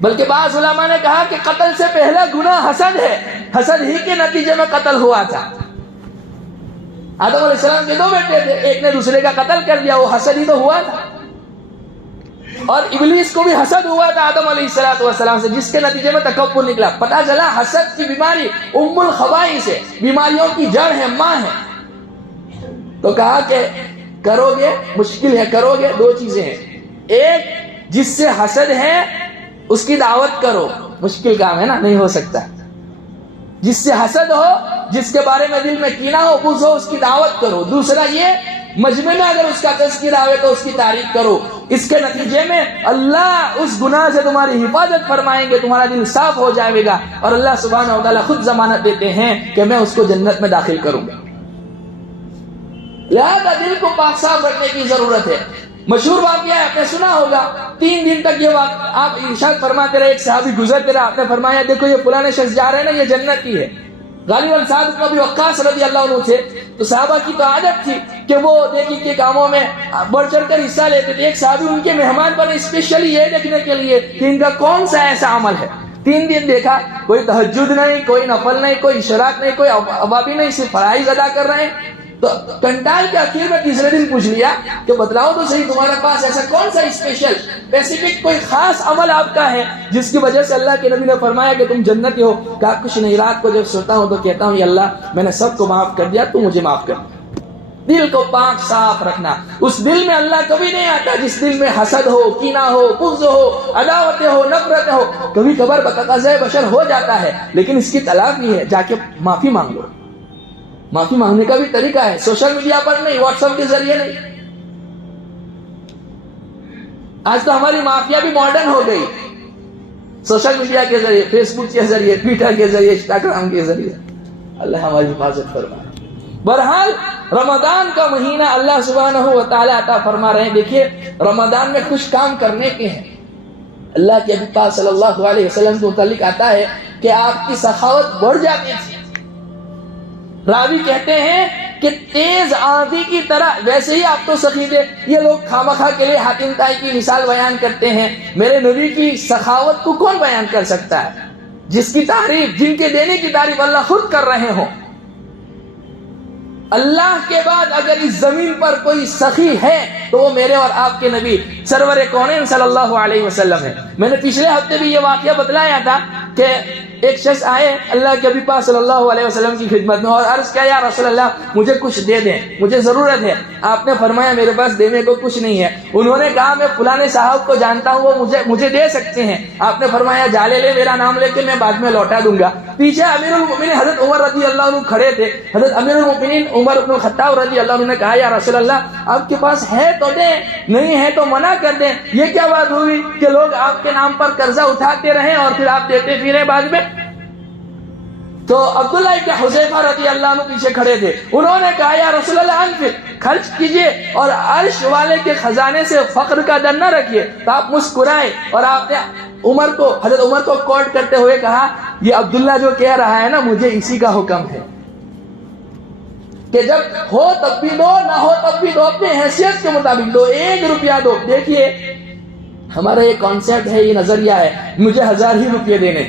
بلکہ بعض علماء نے کہا کہ قتل سے پہلا گناہ حسد ہے, حسد ہی کے نتیجے میں قتل ہوا تھا. آدم علیہ السلام کے 2 بیٹے تھے, ایک نے دوسرے کا قتل کر دیا, وہ حسد ہی تو ہوا تھا. اور ابلیس کو بھی حسد ہوا تھا آدم علیہ السلام سے, جس کے نتیجے میں تکبر نکلا. پتہ چلا حسد کی بیماری ام الخبائث ہے, بیماریوں کی جڑ ہے, ماں ہے. تو کہا کہ کرو گے, مشکل ہے, کرو گے 2 چیزیں ہیں. ایک جس سے حسد ہے اس کی دعوت کرو, مشکل کام ہے نا, نہیں ہو سکتا. جس سے حسد ہو, جس کے بارے میں دل میں کینہ ہو, بغض ہو, اس کی دعوت کرو. دوسرا یہ مجمع میں اگر اس کا تذکرہ آئے تو اس کی تعریف کرو. اس کے نتیجے میں اللہ اس گناہ سے تمہاری حفاظت فرمائیں گے, تمہارا دل صاف ہو جائے گا, اور اللہ سبحانہ و تعالیٰ خود ضمانت دیتے ہیں کہ میں اس کو جنت میں داخل کروں گا. لہذا دل کو پاک صاف رکھنے کی ضرورت ہے. مشہور واقعہ ہے, آپ نے سنا ہوگا. 3 دن تک یہ آپ ارشاد فرماتے رہے, ایک صحابی گزرتے رہے, آپ نے فرمایا دیکھو یہ فلاں شخص جا رہے ہیں نا, یہ جنتی ہے. غالباً سعد بن ابی وقاص رضی اللہ عنہ تھے. تو صحابہ کی تو عادت تھی کہ وہ نیکی کے کاموں میں بڑھ چڑھ کر حصہ لیتے تھے. ایک صحابی ان کے مہمان بنے اسپیشلی یہ دیکھنے کے لیے کہ ان کا کون سا ایسا عمل ہے. 3 دن دیکھا, کوئی تہجد نہیں, کوئی نفل نہیں, کوئی اشراق نہیں, کوئی اوابی نہیں, صرف فرائض ادا کر رہے ہیں. تو کنٹال کے آخر میں تیسرے دن پوچھ لیا کہ بتلاؤ تو صحیح تمہارے پاس ایسا کون سا اسپیشل اسپیسیفک کوئی خاص عمل آپ کا ہے جس کی وجہ سے اللہ کے نبی نے فرمایا کہ تم جنتی ہو. کہا کچھ نہیں, رات کو جب سوتا ہوں تو کہتا ہوں یا اللہ میں نے سب کو معاف کر دیا, تو مجھے معاف کر دیا. دل کو پاک صاف رکھنا. اس دل میں اللہ کبھی نہیں آتا جس دل میں حسد ہو, کینہ ہو, بغض ہو, عداوتیں ہو, نفرتیں ہو. کبھی کبھار بتقاضۂ بشر ہو جاتا ہے, لیکن اس کی تلافی ہے جا کے معافی مانگو. معافی مانگنے کا بھی طریقہ ہے, سوشل میڈیا پر نہیں, واٹس ایپ کے ذریعے نہیں. آج تو ہماری معافیا بھی ماڈرن ہو گئی, سوشل میڈیا کے ذریعے, فیس بک کے ذریعے, ٹویٹر کے ذریعے, انسٹاگرام کے ذریعے. اللہ ہماری حفاظت فرمائے. بہرحال رمضان کا مہینہ اللہ سبحانہ و تعالیٰ عطا فرما رہے ہیں. دیکھیے رمضان میں کچھ کام کرنے کے ہیں. اللہ کے حبیب پاک صلی اللہ علیہ وسلم کے متعلق آتا ہے کہ آپ کی سخاوت بڑھ جاتی تھی. راوی کہتے ہیں کہ تیز آندھی کی طرح, ویسے ہی آپ تو سخی تھے. یہ لوگ خامخواہ کے لیے حاتم طائی کی مثال بیان کرتے ہیں. میرے نبی کی سخاوت کو کون بیان کر سکتا ہے, جس کی تعریف, جن کے دینے کی تعریف اللہ خود کر رہے ہوں. اللہ کے بعد اگر اس زمین پر کوئی سخی ہے تو وہ میرے اور آپ کے نبی سرور کونین صلی اللہ علیہ وسلم ہے. میں نے پچھلے ہفتے بھی یہ واقعہ بتلایا تھا کہ ایک شخص آئے اللہ کے نبی پاک صلی اللہ علیہ وسلم کی خدمت میں اور عرض کیا یا رسول اللہ مجھے کچھ دے دیں, مجھے ضرورت ہے. آپ نے فرمایا میرے پاس دینے کو کچھ نہیں ہے. انہوں نے کہا میں فلانے صاحب کو جانتا ہوں, وہ مجھے دے سکتے ہیں. آپ نے فرمایا جا لے, میرا نام لے کے میں بعد میں لوٹا دوں گا. پیچھے امیر المؤمنین حضرت عمر رضی اللہ عنہ کھڑے تھے. حضرت امیر المؤمنین عمر بن الخطاب رضی اللہ عنہ نے کہا یا رسول اللہ آپ کے پاس ہے تو دیں, نہیں ہے تو منع کر دیں. یہ کیا بات ہوئی کہ لوگ آپ کے نام پر قرضہ اٹھاتے رہیں اور پھر آپ دیتے پھریں بعد میں. تو عبداللہ ابن حذیفہ رضی اللہ عنہ پیچھے کھڑے تھے. انہوں نے کہا یا رسول اللہ انفق, خرچ کیجئے اور عرش والے کے خزانے سے فقر کا ڈر نہ رکھیے. تو آپ مسکرائے اور آپ نے حضرت عمر کو کوٹ کرتے ہوئے کہا یہ عبداللہ جو کہہ رہا ہے نا مجھے اسی کا حکم ہے کہ جب ہو تب بھی دو, نہ ہو تب بھی دو, اپنے حیثیت کے مطابق دو. 1 روپیہ دو. دیکھیے ہمارا یہ کانسیپٹ ہے, یہ نظریہ ہے, مجھے 1000 ہی روپیے دینے.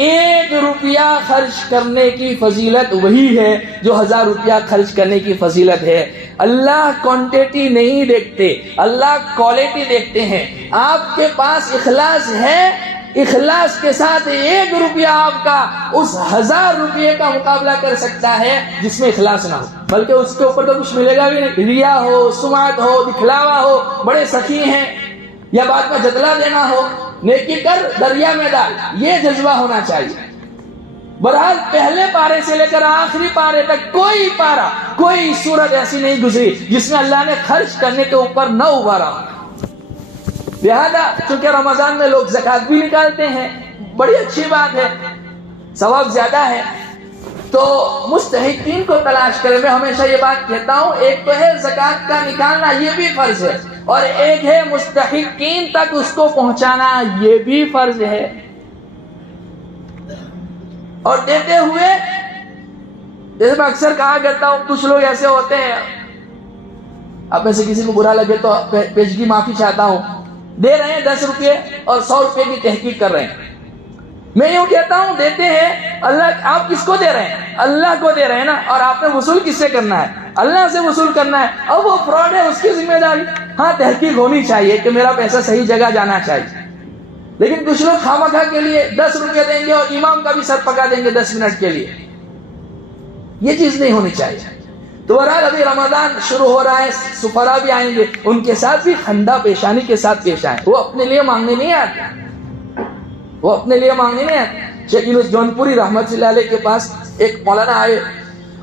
1 روپیہ خرچ کرنے کی فضیلت وہی ہے جو 1000 روپیہ خرچ کرنے کی فضیلت ہے. اللہ کوانٹٹی نہیں دیکھتے، اللہ کوالٹی دیکھتے ہیں۔ آپ کے پاس اخلاص ہے، اخلاص کے ساتھ 1 روپیہ آپ کا اس 1000 روپیے کا مقابلہ کر سکتا ہے جس میں اخلاص نہ ہو، بلکہ اس کے اوپر تو کچھ ملے گا بھی نہیں۔ ریا ہو، سمعت ہو، دکھلاوا ہو، بڑے سخی ہیں، یا بعد میں جتلا دینا ہو، نیکی کر دریا میں ڈال، یہ جذبہ ہونا چاہیے۔ بہرحال پہلے پارے سے لے کر آخری پارے تک کوئی پارہ، کوئی صورت ایسی نہیں گزری جس میں اللہ نے خرچ کرنے کے اوپر نہ ابھارا۔ لہذا چونکہ رمضان میں لوگ زکوٰۃ بھی نکالتے ہیں، بڑی اچھی بات ہے، ثواب زیادہ ہے، تو مستحقین کو تلاش کریں۔ میں ہمیشہ یہ بات کہتا ہوں، ایک تو ہے زکوٰۃ کا نکالنا، یہ بھی فرض ہے، اور ایک ہے مستحقین تک اس کو پہنچانا، یہ بھی فرض ہے۔ اور دیتے ہوئے جیسے میں اکثر کہا کرتا ہوں، کچھ لوگ ایسے ہوتے ہیں، اب میں سے کسی کو برا لگے تو پیشگی معافی چاہتا ہوں، دے رہے ہیں 10 روپے اور 100 روپے کی تحقیق کر رہے ہیں۔ میں یوں کہتا ہوں، دیتے ہیں اللہ، آپ کس کو دے رہے ہیں؟ اللہ کو دے رہے ہیں نا، اور آپ نے وصول کس سے کرنا ہے؟ اللہ سے وصول کرنا ہے۔ اب وہ فراڈ ہے، اس کی ذمہ داری، ہاں تحقیق ہونی چاہیے کہ میرا پیسہ صحیح جگہ جانا چاہیے، لیکن کچھ لوگ خامخواہ کے لیے 10 روپے دیں گے اور امام کا بھی سر پکا دیں گے 10 منٹ کے لیے، یہ چیز نہیں ہونی چاہیے۔ تو بہرحال ابھی رمضان شروع ہو رہا ہے، سفرا بھی آئیں گے، ان کے ساتھ بھی خندہ پیشانی کے ساتھ پیش آئیں۔ وہ اپنے لیے مانگنے نہیں آتے، وہ اپنے لیے مانگنے نہیں آتے۔ شیخ یونس جونپوری رحمت اللہ علیہ کے پاس ایک مولانا آئے،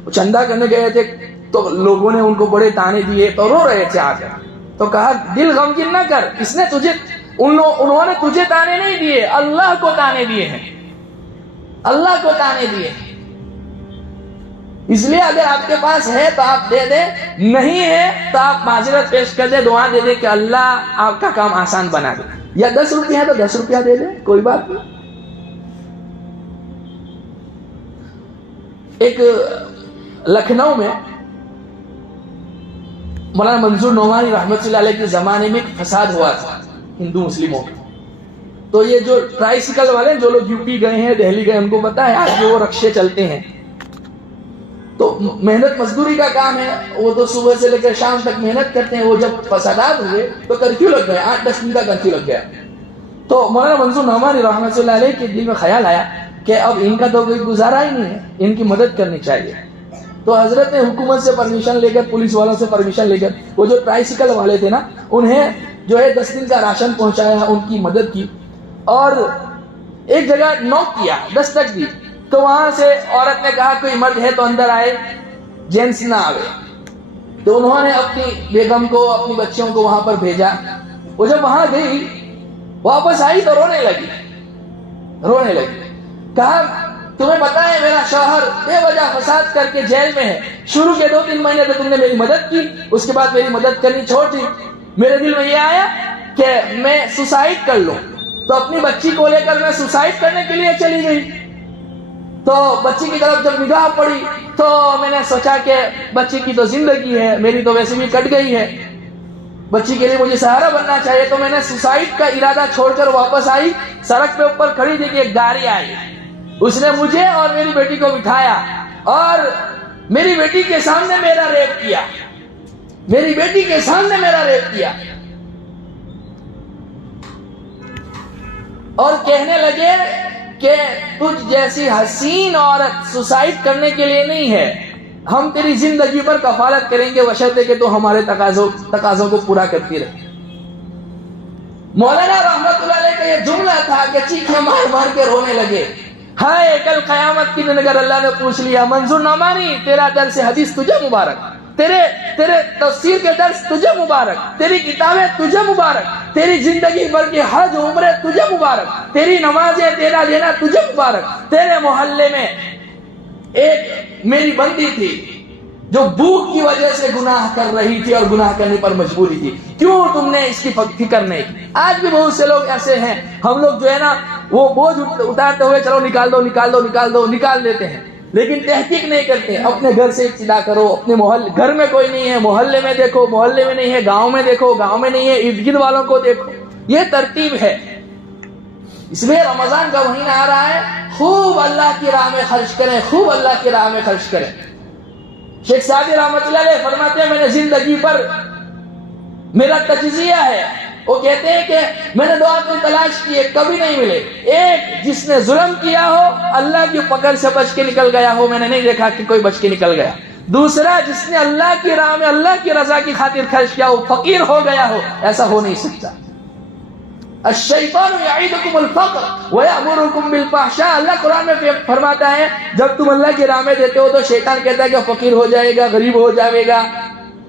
وہ چندہ کرنے گئے تھے، تو لوگوں نے ان کو بڑے تانے دیے، تو رو رہے تھے آ کر، تو کہا دل غمگین نہ کر، اس نے تجھے، انہوں نے تجھے تانے نہیں دیے، اللہ کو تانے دیے ہیں، اللہ کو تانے دیے ہیں۔ اس لیے اگر آپ کے پاس ہے تو آپ دے دیں، نہیں ہے تو آپ معذرت پیش کر دیں، دعا دے دیں کہ اللہ آپ کا کام آسان بنا دے، یا 10 روپیہ ہے تو 10 روپیہ دے دیں، کوئی بات نہیں۔ ایک لکھنؤ میں مولانا منظور نعمانی رحمت اللہ علیہ کے زمانے میں ایک فساد ہوا تھا ہندو مسلموں میں، تو یہ جو ٹرائی سیکل والے، جو لوگ یو پی گئے ہیں، دہلی گئے، ان کو پتا ہے آج بھی وہ رکشے چلتے ہیں، تو محنت مزدوری کا کام ہے، وہ تو صبح سے لے کر شام تک محنت کرتے ہیں۔ وہ جب فسادات ہوئے تو کرفیو لگ گیا، 8-10 دن کا کرفیو لگ گیا، تو مولانا منظور نعمانی رحمۃ اللہ علیہ کے دل میں خیال آیا کہ اب ان کا تو کوئی گزارا ہی نہیں ہے، ان کی مدد کرنی چاہیے۔ تو حضرت نے حکومت سے پرمیشن لے کر، پولیس والوں سے پرمیشن لے کر، وہ جو ٹرائی سیکل والے تھے نا، انہیں جو ہے 10 دن کا راشن پہنچایا، ان کی مدد کی، اور ایک جگہ نوک کیا، دستک دی، تو وہاں سے عورت نے کہا کوئی مرد ہے تو اندر آئے، جینٹس نہ آئے، تو انہوں نے اپنی بیگم کو، اپنی بچیوں کو وہاں پر بھیجا۔ وہ جب وہاں گئی، واپس آئی تو رونے لگی، کہا تمہیں پتا ہے میرا شوہر بے وجہ فساد کر کے جیل میں ہے، شروع کے 2-3 مہینے تو تم نے میری مدد کی، اس کے بعد میری مدد کرنی چھوڑ دی، میرے دل میں یہ آیا کہ میں سوسائڈ کر لوں، تو اپنی بچی کو لے کر میں سوسائڈ کرنے کے لیے چلی گئی۔ تو بچی کی طرف جب نگاہ پڑی تو میں نے سوچا کہ بچی کی تو زندگی ہے، میری تو ویسے بھی کٹ گئی ہے، بچی کے لیے مجھے سہارا بننا چاہیے، تو میں نے سوسائڈ کا ارادہ چھوڑ کر واپس آئی، سڑک پہ اوپر کھڑی تھی کہ ایک گاڑی آئی، اس نے مجھے اور میری بیٹی کو بٹھایا اور میری بیٹی کے سامنے میرا ریپ کیا، میری بیٹی کے سامنے میرا ریپ کیا، اور کہنے لگے کہ تجھ جیسی حسین عورت سوسائڈ کرنے کے لیے نہیں ہے، ہم تیری زندگی پر کفالت کریں گے بشرطے کہ تو ہمارے تقاضوں کو پورا کرتی رہے۔ مولانا رحمت اللہ علیہ کا یہ جملہ تھا کہ چیخیں مار مار کے رونے لگے، ہائے کل قیامت کی دن اگر اللہ نے پوچھ لیا منظور نعمانی تیرا درس حدیث تجھے مبارک، تیرے تفسیر کے درس تجھے مبارک، تیری کتابیں تجھے مبارک، تیری زندگی بھر کے حج عمرے تجھے مبارک، تیری نمازیں تیرا لینا تجھے مبارک۔ تیرے محلے میں ایک میری بندی تھی جو بھوک کی وجہ سے گناہ کر رہی تھی اور گناہ کرنے پر مجبوری تھی، کیوں تم نے اس کی فکر نہیں کی؟ آج بھی بہت سے لوگ ایسے ہیں، ہم لوگ جو ہے نا وہ بوجھ اتارتے ہوئے چلو نکال دیتے ہیں، لیکن تحقیق نہیں کرتے۔ اپنے گھر سے ابتدا کرو، اپنے محلے، گھر میں کوئی نہیں ہے محلے میں دیکھو، محلے میں نہیں ہے گاؤں میں دیکھو، گاؤں میں نہیں ہے ارد گرد والوں کو دیکھو، یہ ترتیب ہے۔ اس لیے رمضان کا مہینہ آ رہا ہے، خوب اللہ کی راہ میں خرچ کریں، خوب اللہ کی راہ میں خرچ کریں۔ شیخ سعدی رحمۃ اللہ علیہ فرماتے ہیں میں نے زندگی پر میرا تجزیہ ہے، وہ کہتے ہیں کہ میں نے 2 آدمی تلاش کیے، کبھی نہیں ملے۔ ایک جس نے ظلم کیا ہو، اللہ کی پکڑ سے بچ کے نکل گیا ہو، میں نے نہیں دیکھا کہ کوئی بچ کے نکل گیا۔ دوسرا جس نے اللہ کی راہ میں اللہ کی رضا کی خاطر خرچ کیا ہو، فقیر ہو گیا ہو، ایسا ہو نہیں سکتا۔ الشیطان یعیدکم الفقر ویأمرکم بالفحشاء، اللہ قرآن میں فرماتا ہے جب تم اللہ کی راہ میں دیتے ہو تو شیطان کہتا ہے کہ فقیر ہو جائے گا، غریب ہو جائے گا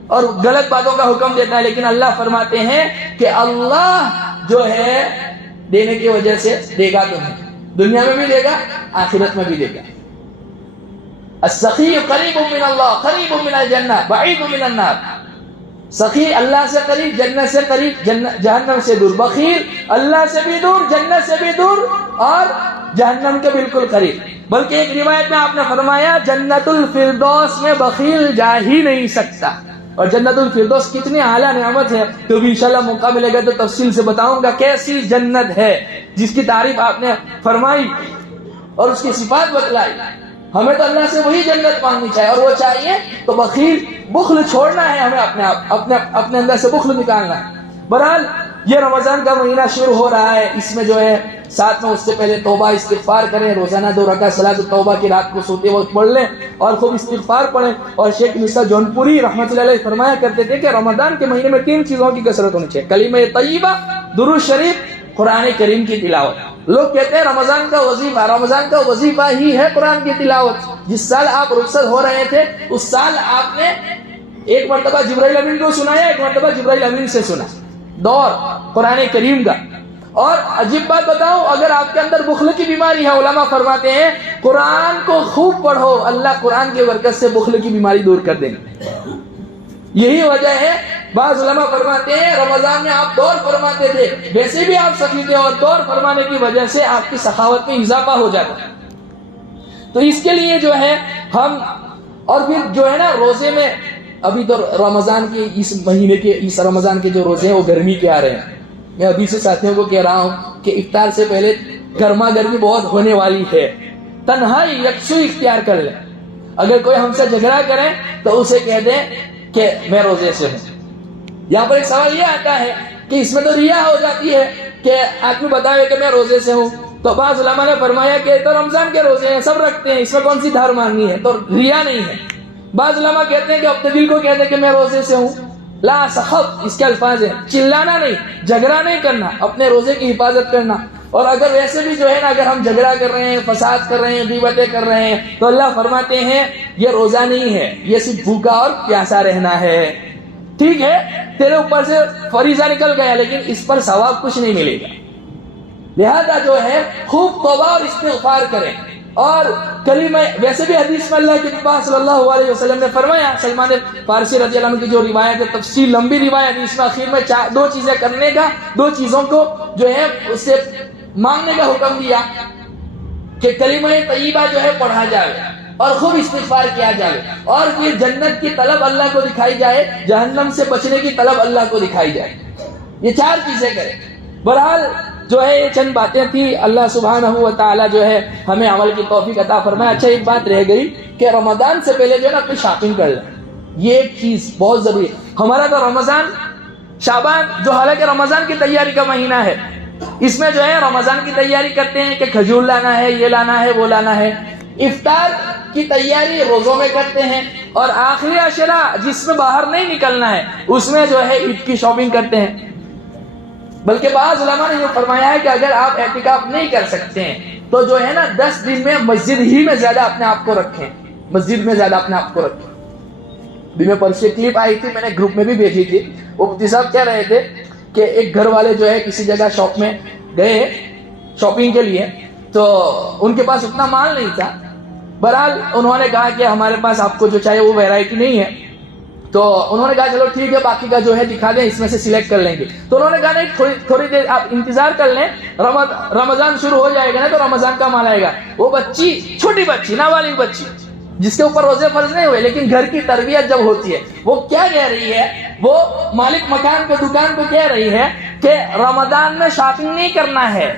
اور غلط باتوں کا حکم دیتا ہے، لیکن اللہ فرماتے ہیں کہ اللہ جو ہے دینے کی وجہ سے دے گا تمہیں، دنیا میں بھی دے گا، آخرت میں بھی دے گا۔ السخی قریب من اللہ قریب من الجنہ بعید من النار، سخی اللہ سے قریب، جنت سے قریب، جہنم سے دور۔ بخیل اللہ سے بھی دور، جنت سے بھی دور اور جہنم کے بالکل قریب۔ بلکہ ایک روایت میں آپ نے فرمایا جنت الفردوس میں بخیل جا ہی نہیں سکتا۔ اور جنت الفردوس کتنی اعلیٰ نعمت ہے، تو بھی انشاءاللہ موقع ملے گا تو تفصیل سے بتاؤں گا کیسی جنت ہے جس کی تعریف آپ نے فرمائی اور اس کی صفات بتلائی۔ ہمیں تو اللہ سے وہی جنت مانگنی چاہیے، اور وہ چاہیے تو بخل چھوڑنا ہے، ہمیں اپنے اندر سے بخل نکالنا ہے۔ بہرحال یہ رمضان کا مہینہ شروع ہو رہا ہے، اس میں جو ہے ساتھ میں اس سے پہلے توبہ استغفار کریں، روزانہ 2 رکعت صلاۃ التوبہ کی رات کو سوتے وقت پڑھ لیں اور خوب استغفار پڑھیں۔ اور شیخ نثار جونپوری رحمۃ اللہ علیہ فرمایا کرتے تھے کہ رمضان کے مہینے میں 3 چیزوں کی کثرت ہونی چاہیے: کلمہ طیبہ، درود شریف، قرآن کریم کی تلاوت۔ لوگ کہتے ہیں رمضان کا وظیفہ ہی ہے قرآن کی تلاوت۔ جس سال آپ رخصت ہو رہے تھے اس سال آپ نے ایک مرتبہ جبرائیل امین کو سنایا، ایک مرتبہ جبرائیل امین سے سنا دور قرآن کریم کا۔ اور عجیب بات بتاؤں، اگر آپ کے اندر بخل کی بیماری ہے، علماء فرماتے ہیں قرآن کو خوب پڑھو، اللہ قرآن کی برکت سے بخل کی بیماری دور کر دیں گے۔ یہی وجہ ہے بعض علماء فرماتے ہیں رمضان میں آپ دور فرماتے تھے، ویسے بھی آپ سخی تھے اور دور فرمانے کی وجہ سے آپ کی سخاوت میں اضافہ ہو جاتا ہے۔ تو اس کے لیے جو ہے ہم، اور پھر جو ہے نا روزے میں، ابھی تو رمضان کے اس مہینے کے، اس رمضان کے جو روزے ہیں وہ گرمی کے آ رہے ہیں۔ میں ابھی سے ساتھیوں کو کہہ رہا ہوں کہ افطار سے پہلے گرما گرمی بہت ہونے والی ہے، تنہائی یکسو اختیار کر لیں۔ اگر کوئی ہم سے جھگڑا کرے تو اسے کہہ دیں کہ میں روزے سے ہوں۔ یہاں پر ایک سوال یہ آتا ہے کہ اس میں تو ریا ہو جاتی ہے کہ آدمی بتائے کہ میں روزے سے ہوں، تو بعض علماء نے فرمایا کہ تو رمضان کے روزے ہیں، سب رکھتے ہیں، اس میں کون سی دھار مانگنی ہے، تو ریا نہیں ہے۔ بعض علماء کہتے ہیں کہ اپنے دل کو کہتے ہیں کہ میں روزے سے ہوں، لا سخط اس کے الفاظ ہیں، چلانا نہیں، جھگڑا نہیں کرنا، اپنے روزے کی حفاظت کرنا۔ اور اگر ویسے بھی جو ہے نا، اگر ہم جھگڑا کر رہے ہیں، فساد کر رہے ہیں، غیبتیں کر رہے ہیں، تو اللہ فرماتے ہیں یہ روزہ نہیں ہے، یہ صرف بھوکا اور پیاسا رہنا ہے۔ ٹھیک ہے تیرے اوپر سے فریضہ نکل گیا لیکن اس پر ثواب کچھ نہیں ملے گا، لہذا جو ہے خوب توبہ اور استغفار کریں۔ اور کلمہ، ویسے بھی حدیث میں اللہ کے نبی صلی اللہ علیہ وسلم نے فرمایا، سلمان فارسی رضی اللہ عنہ کی جو روایت ہے، تفصیل لمبی روایت ہے، اس میں آخر میں 2 چیزیں کرنے کا، 2 چیزوں کو جو ہے اس سے مانگنے کا حکم دیا کہ کلمہ طیبہ جو ہے پڑھا جائے اور خوب استغفار کیا جائے، اور پھر جنت کی طلب اللہ کو دکھائی جائے، جہنم سے بچنے کی طلب اللہ کو دکھائی جائے۔ یہ 4 چیزیں کریں۔ بہرحال جو ہے یہ چند باتیں تھی، اللہ سبحانہ و تعالی جو ہے ہمیں عمل کی توفیق عطا فرمائے۔ اچھا ایک بات رہ گئی کہ رمضان سے پہلے جو ہے نا اپنی شاپنگ کر لیں، یہ ایک چیز بہت ضروری ہے۔ ہمارا تو رمضان شعبان جو حالانکہ رمضان کی تیاری کا مہینہ ہے، اس میں جو ہے رمضان کی تیاری کرتے ہیں کہ کھجور لانا ہے، یہ لانا ہے، وہ لانا ہے، افطار کی تیاری روزوں میں کرتے ہیں، اور آخری عشرہ جس میں باہر نہیں نکلنا ہے اس میں جو ہے عید کی شاپنگ کرتے ہیں۔ بلکہ بعض علماء نے یہ فرمایا ہے کہ اگر آپ اعتکاف نہیں کر سکتے ہیں تو جو ہے نا 10 دن میں مسجد ہی میں زیادہ اپنے آپ کو رکھیں، مسجد میں زیادہ اپنے آپ کو رکھیں۔ بھی میں پرسوں کلپ آئی تھی، میں نے گروپ میں بھی بھیجی تھی، وہ مفتی صاحب کہہ رہے تھے کہ ایک گھر والے جو ہے کسی جگہ شاپ میں گئے شاپنگ کے لیے، تو ان کے پاس اتنا مال نہیں تھا۔ بہرحال انہوں نے کہا کہ ہمارے پاس آپ کو جو چاہیے وہ ویرائٹی نہیں ہے، تو انہوں نے کہا چلو ٹھیک ہے باقی کا جو ہے دکھا دیں، اس میں سے سلیکٹ کر لیں گے۔ تو انہوں نے کہا نہیں تھوڑی دیر آپ انتظار کر لیں، رمضان شروع ہو جائے گا نا تو رمضان کا مال آئے گا۔ وہ بچی، چھوٹی بچی، نابالغ بچی جس کے اوپر روزے فرض نہیں ہوئے لیکن گھر کی تربیت جب ہوتی ہے، وہ کیا کہہ رہی ہے، وہ مالک مکان پہ دکان پہ کہہ رہی ہے کہ رمضان میں شاپنگ نہیں کرنا ہے،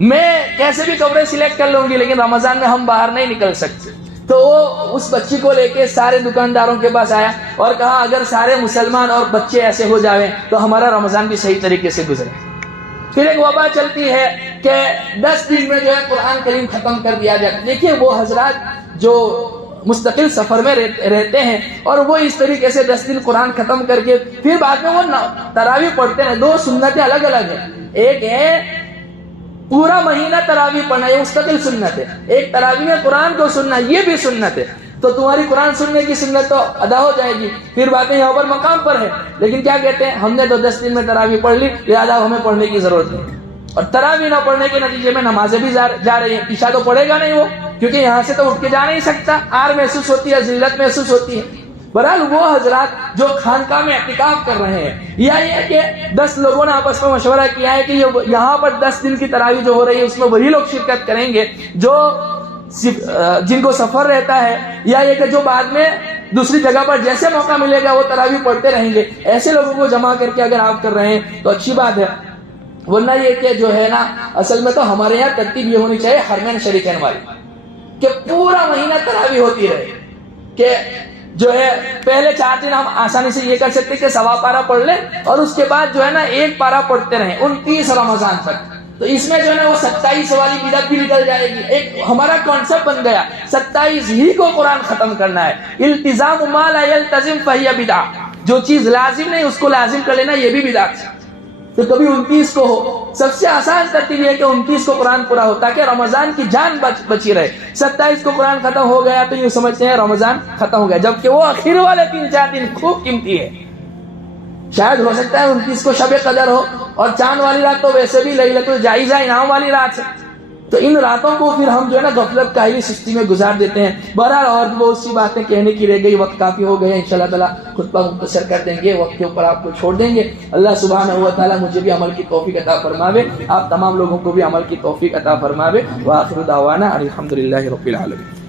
میں کیسے بھی کپڑے سلیکٹ کر لوں گی لیکن رمضان میں ہم باہر نہیں نکل سکتے۔ تو وہ اس بچی کو لے کے سارے دکانداروں کے پاس آیا اور کہا اگر سارے مسلمان اور بچے ایسے ہو جاویں تو ہمارا رمضان بھی صحیح طریقے سے گزرے۔ پھر ایک وبا چلتی ہے کہ 10 دن میں جو ہے قرآن کریم ختم کر دیا جائے۔ دیکھیے وہ حضرات جو مستقل سفر میں رہتے ہیں اور وہ اس طریقے سے 10 دن قرآن ختم کر کے پھر بعد میں وہ تراویح پڑھتے ہیں۔ دو سنتیں الگ الگ ہیں، ایک ہے پورا مہینہ تراویح پڑھنا، یہ مستقل سنت ہے، ایک تراویح میں قرآن کو سننا، یہ بھی سنت ہے۔ تو تمہاری قرآن سننے کی سنت تو ادا ہو جائے گی، پھر باتیں یہاں پر مقام پر ہے۔ لیکن کیا کہتے ہیں، ہم نے تو 10 دن میں تراویح پڑھ لی، لہٰذا ہمیں پڑھنے کی ضرورت نہیں۔ اور تراویح نہ پڑھنے کے نتیجے میں نمازیں بھی جا رہی ہیں، عشاء تو پڑھے گا نہیں وہ، کیونکہ یہاں سے تو اٹھ کے جا نہیں سکتا، آر محسوس ہوتی ہے، ذلت محسوس ہوتی ہے۔ بہرحال وہ حضرات جو خانقاہ میں اعتکاف کر رہے ہیں، یا یہ کہ 10 لوگوں نے آپس میں مشورہ کیا ہے کہ یہاں پر 10 دن کی تراویح جو ہو رہی ہے اس میں وہی لوگ شرکت کریں گے جو جن کو سفر رہتا ہے، یا یہ کہ جو بعد میں دوسری جگہ پر جیسے موقع ملے گا وہ تراویح پڑھتے رہیں گے۔ ایسے لوگوں کو جمع کر کے اگر آپ کر رہے ہیں تو اچھی بات ہے، ورنہ یہ کہ جو ہے نا اصل میں تو ہمارے یہاں ترتیب یہ ہونی چاہیے حرمین شریفین والی کہ پورا مہینہ تراویح ہوتی رہے، کہ جو ہے پہلے 4 دن ہم آسانی سے یہ کر سکتے کہ سوا پارا پڑھ لیں اور اس کے بعد جو ہے نا 1 پارا پڑھتے رہیں 29 رمضان تک۔ تو اس میں جو ہے نا وہ 27 والی بدعت بھی نکل جائے گی۔ ایک ہمارا کانسیپٹ بن گیا 27 ہی کو قرآن ختم کرنا ہے۔ التزام ما لا يلتزم فہی بدعہ، جو چیز لازم نہیں اس کو لازم کر لینا یہ بھی بدعت ہے۔ تو کبھی 29 کو ہو، سب سے آسان ترتیب یہ کہ 29 کو قرآن پورا ہو تاکہ رمضان کی جان بچی رہے۔ 27 کو قرآن ختم ہو گیا تو یوں سمجھتے ہیں رمضان ختم ہو گیا، جبکہ وہ آخر والے 3-4 دن خوب قیمتی ہے۔ شاید ہو سکتا ہے 29 کو شب قدر ہو، اور چاند والی رات تو ویسے بھی لیلۃ الجائزہ انعام والی رات ہے، تو ان راتوں کو پھر ہم جو ہے نا غفلت کاہلی سستی میں گزار دیتے ہیں۔ بہرحال اور بھی بہت سی باتیں کہنے کی رہ گئی، وقت کافی ہو گئے، انشاءاللہ تعالیٰ خطبہ مختصر کر دیں گے، وقت کے اوپر آپ کو چھوڑ دیں گے۔ اللہ سبحانہ و تعالیٰ مجھے بھی عمل کی توفیق عطا فرماوے، آپ تمام لوگوں کو بھی عمل کی توفیق عطا فرماوے۔ وآخر دعوانا الحمدللہ رب العالمین۔